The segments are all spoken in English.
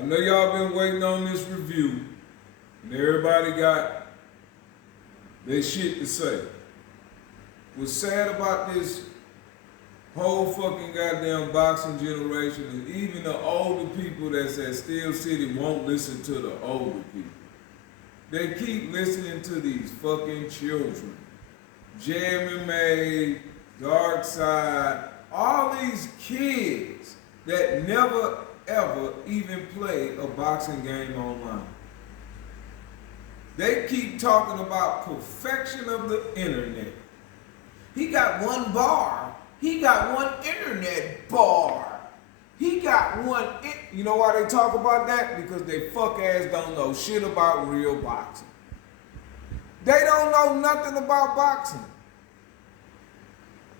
I know y'all been waiting on this review, and everybody got their shit to say. What's sad about this whole fucking goddamn boxing generation is even the older people that's at Steel City won't listen to the older people. They keep listening to these fucking children. Jeremy May, Dark Side, all these kids that never ever even play a boxing game online. They keep talking about perfection of the internet. He got one bar. He got one internet bar. He got one. You know why they talk about that? Because they fuck ass don't know shit about real boxing. They don't know nothing about boxing.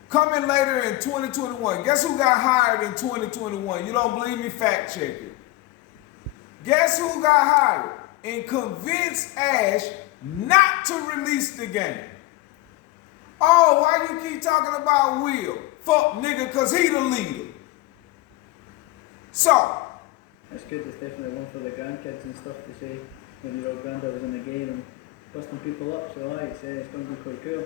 Coming later in 2021. Guess who got hired in 2021? You don't believe me? Fact check it. Guess who got hired and convinced Ash not to release the game? Oh, why you keep talking about Will? Fuck nigga, cause he the leader. So. It's good, it's definitely one for the grandkids and stuff to say when your old granddad was in the game and busting people up, so it's going to be quite cool.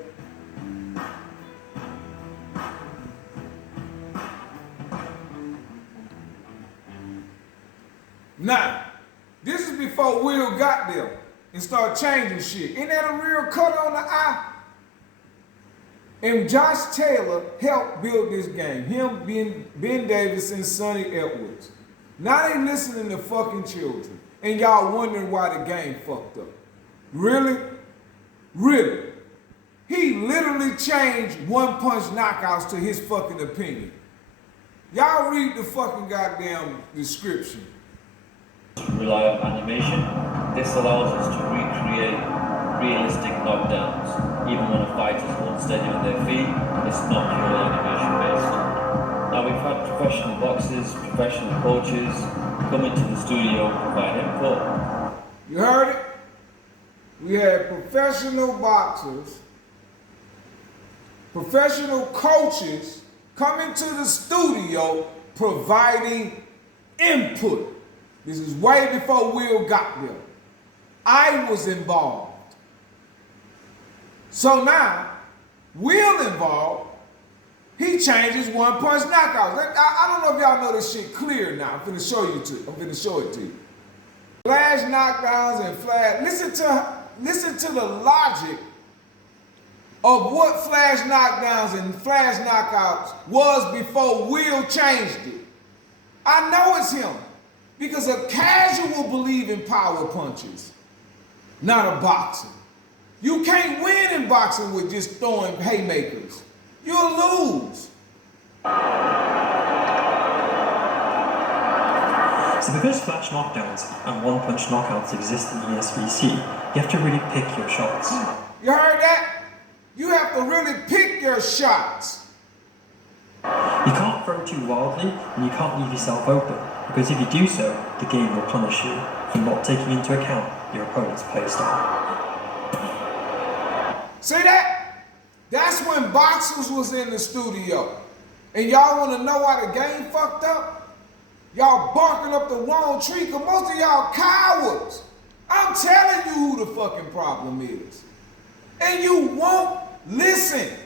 Now, this is before Will got there and started changing shit. Ain't that a real cut on the eye? And Josh Taylor helped build this game. Him, Ben Davis, and Sonny Edwards. Now they listening to fucking children. And y'all wondering why the game fucked up. Really? Really? He literally changed one-punch knockouts to his fucking opinion. Y'all read the fucking goddamn description. Rely on animation. This allows us to recreate realistic knockdowns. Even when a fighter is unsteady on their feet, it's not purely animation based. Now we've had professional boxers, professional coaches come into the studio and provide input. You heard it? We had professional boxers, professional coaches come into the studio providing input. This is way before Will got there. I was involved. So now, Will involved, he changes one-punch knockouts. I don't know if y'all know this shit clear now. I'm finna show it to you. Flash knockdowns and flash. Listen to the logic of what flash knockdowns and flash knockouts was before Will changed it. I know it's him. Because a casual believe in power punches, not a boxer. You can't win in boxing with just throwing haymakers. You'll lose. So because flash knockdowns and one-punch knockouts exist in the ESVC, you have to really pick your shots. You heard that? You have to really pick your shots. You can't throw too wildly and you can't leave yourself open, because if you do so, the game will punish you for not taking into account your opponent's playstyle. See that? That's when boxers was in the studio. And y'all want to know why the game fucked up? Y'all barking up the wrong tree, because most of y'all cowards. I'm telling you who the fucking problem is. And you won't listen.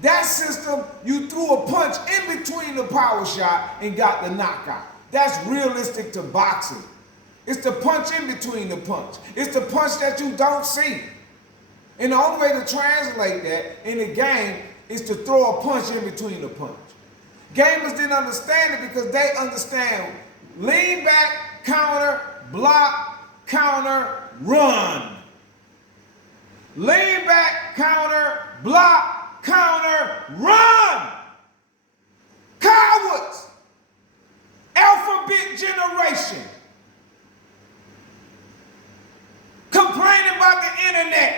That system, you threw a punch in between the power shot and got the knockout. That's realistic to boxing. It's the punch in between the punch. It's the punch that you don't see. And the only way to translate that in the game is to throw a punch in between the punch. Gamers didn't understand it because they understand lean back, counter, block, counter, run. Lean back, counter, block, counter, run! Cowards! Alphabet generation. Complaining about the internet.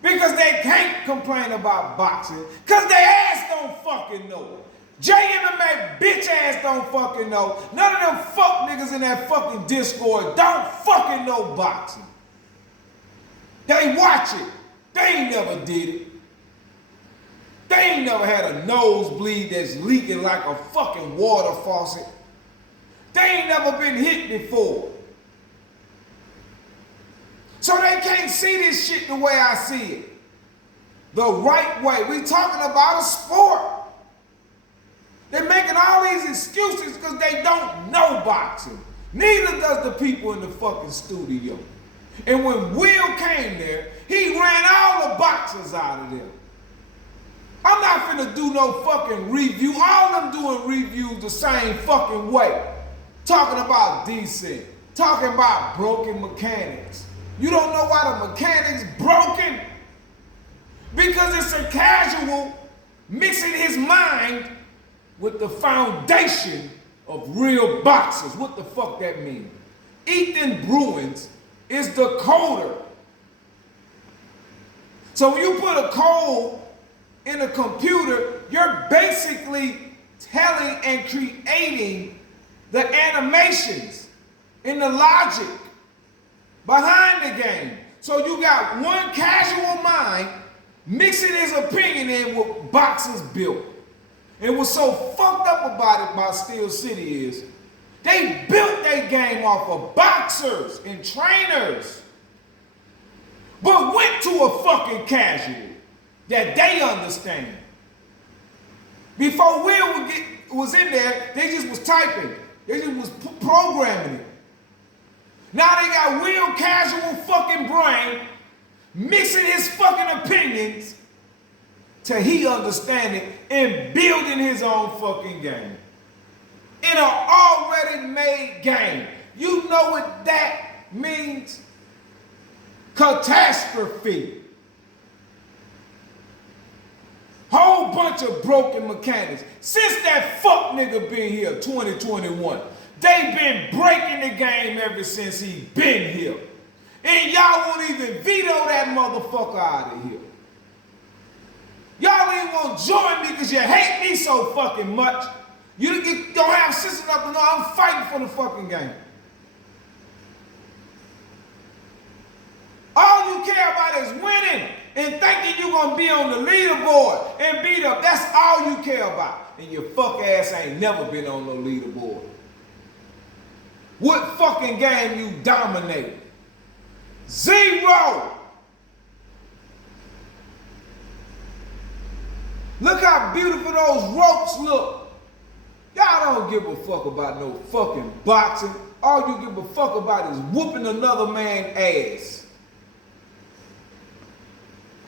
Because they can't complain about boxing. Because their ass don't fucking know it. JMMA bitch ass don't fucking know. None of them fuck niggas in that fucking Discord don't fucking know boxing. They watch it. They ain't never did it. They ain't never had a nosebleed that's leaking like a fucking water faucet. They ain't never been hit before. So they can't see this shit the way I see it. The right way. We talking about a sport. They're making all these excuses because they don't know boxing. Neither does the people in the fucking studio. And when Will came there, he ran all the boxers out of there. I'm not finna do no fucking review. All of them doing reviews the same fucking way. Talking about decent. Talking about broken mechanics. You don't know why the mechanics broken? Because it's a casual mixing his mind with the foundation of real boxers. What the fuck that mean? Ethan Bruins is the coder. So when you put a code in a computer, you're basically telling and creating the animations and the logic behind the game. So you got one casual mind mixing his opinion in what boxers built. And what's so fucked up about it by Steel City is they built their game off of boxers and trainers, but went to a fucking casual that they understand. Before Will was in there, they just was typing. They just was programming it. Now they got Will casual fucking brain mixing his fucking opinions till he understand it and building his own fucking game. In an already made game. You know what that means? Catastrophe. Whole bunch of broken mechanics. Since that fuck nigga been here, 2021, they been breaking the game ever since he been here. And y'all won't even veto that motherfucker out of here. Y'all ain't gonna join me because you hate me so fucking much. You don't have sense enough to know I'm fighting for the fucking game. All you care about is winning and thinking you're gonna be on the leaderboard and beat up. That's all you care about. And your fuck ass ain't never been on no leaderboard. What fucking game you dominate? Zero. Look how beautiful those ropes look. Y'all don't give a fuck about no fucking boxing. All you give a fuck about is whooping another man's ass.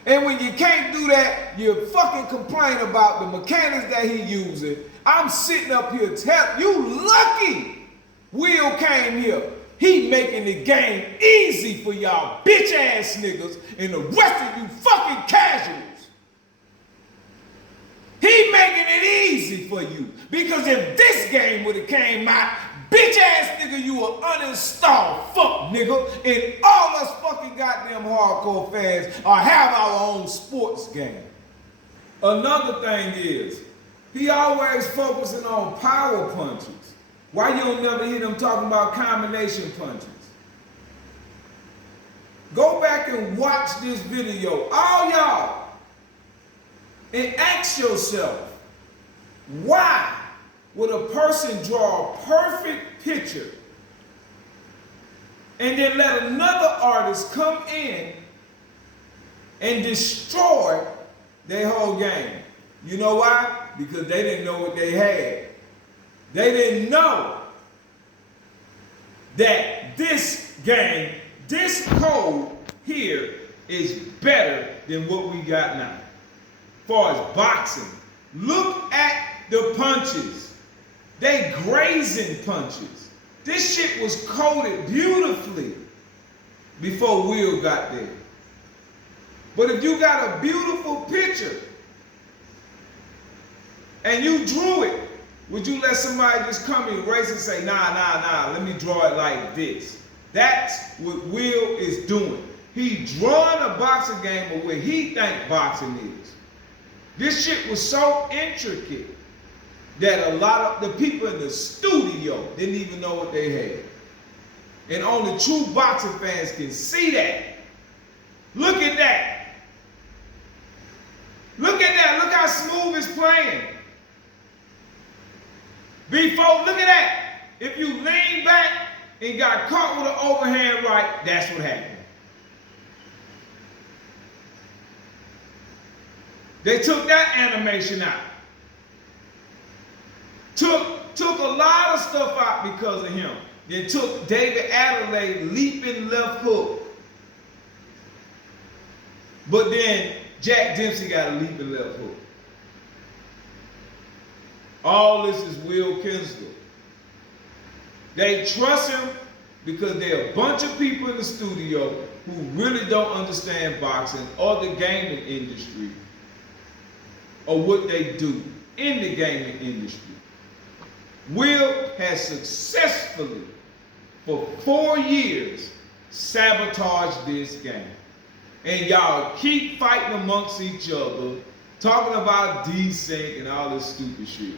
And when you can't do that, you fucking complain about the mechanics that he using. I'm sitting up here telling you, lucky Will came here. He making the game easy for y'all bitch ass niggas and the rest of you fucking casuals. He making it easy for you. Because if this game would have came out, bitch ass nigga, you will uninstall fuck nigga. And all us fucking goddamn hardcore fans are have our own sports game. Another thing is, he always focusing on power punches. Why you don't never hear them talking about combination punches? Go back and watch this video, all y'all. And ask yourself, why would a person draw a perfect picture and then let another artist come in and destroy their whole game? You know why? Because they didn't know what they had. They didn't know that this game, this code here is better than what we got now. As far as boxing, look at the punches. They grazing punches. This shit was coded beautifully before Will got there. But if you got a beautiful picture and you drew it, would you let somebody just come and erase and say, nah, let me draw it like this? That's what Will is doing. He drawing a boxing game of where he think boxing is. This shit was so intricate that a lot of the people in the studio didn't even know what they had. And only true boxing fans can see that. Look at that. Look at that. Look how smooth it's playing. Before, look at that. If you lean back and got caught with an overhand right, that's what happened. They took that animation out. Took a lot of stuff out because of him. They took David Adelaide leaping left hook. But then Jack Dempsey got a leaping left hook. All this is Will Kinsler. They trust him because they're a bunch of people in the studio who really don't understand boxing or the gaming industry or what they do in the gaming industry. Will has successfully, for 4 years, sabotaged this game. And y'all keep fighting amongst each other, talking about desync and all this stupid shit.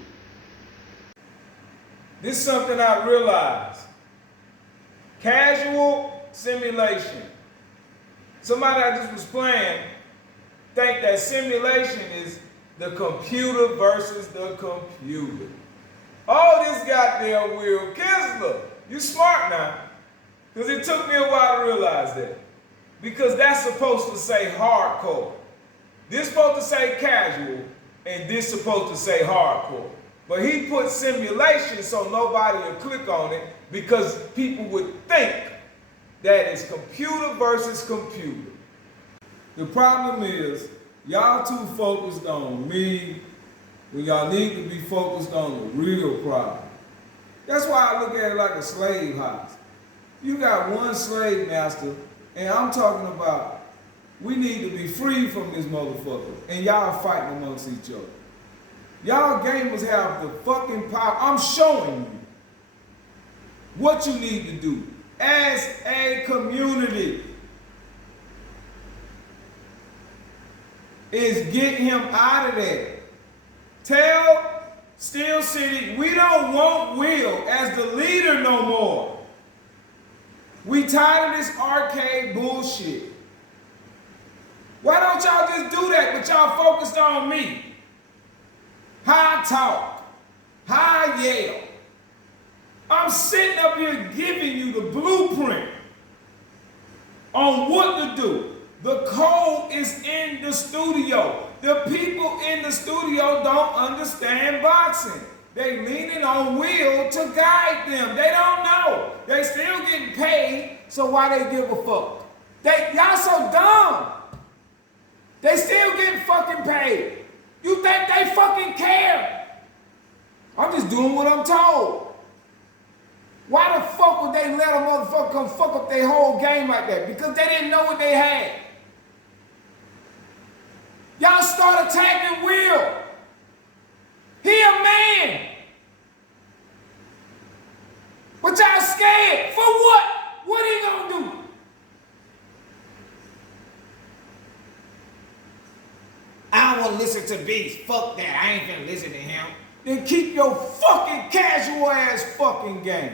This is something I realized. Casual simulation. Somebody I just was playing think that simulation is the computer versus the computer. Oh, this goddamn Will Kinsler. You smart now. Because it took me a while to realize that. Because that's supposed to say hardcore. This supposed to say casual, and this supposed to say hardcore. But he put simulation so nobody would click on it because people would think that it's computer versus computer. The problem is, y'all too focused on me when y'all need to be focused on the real problem. That's why I look at it like a slave house. You got one slave master, and I'm talking about we need to be free from this motherfucker, and y'all fighting amongst each other. Y'all gamers have the fucking power. I'm showing you what you need to do as a community is get him out of there. Tell Steel City we don't want Will as the leader no more. We tired of this arcade bullshit. Why don't y'all just do that, but y'all focused on me? How I talk, how I yell. I'm sitting up here giving you the blueprint on what to do. The code is in the studio. The people in the studio don't understand boxing. They leaning on Will to guide them. They don't know. They still getting paid, so why they give a fuck? Y'all so dumb. They still getting fucking paid. You think they fucking care? I'm just doing what I'm told. Why the fuck would they let a motherfucker come fuck up their whole game like that? Because they didn't know what they had. Y'all start attacking Will. He a man. But y'all scared. For what? What he gonna do? I don't want to listen to Beast. Fuck that. I ain't finna listen to him. Then keep your fucking casual ass fucking game.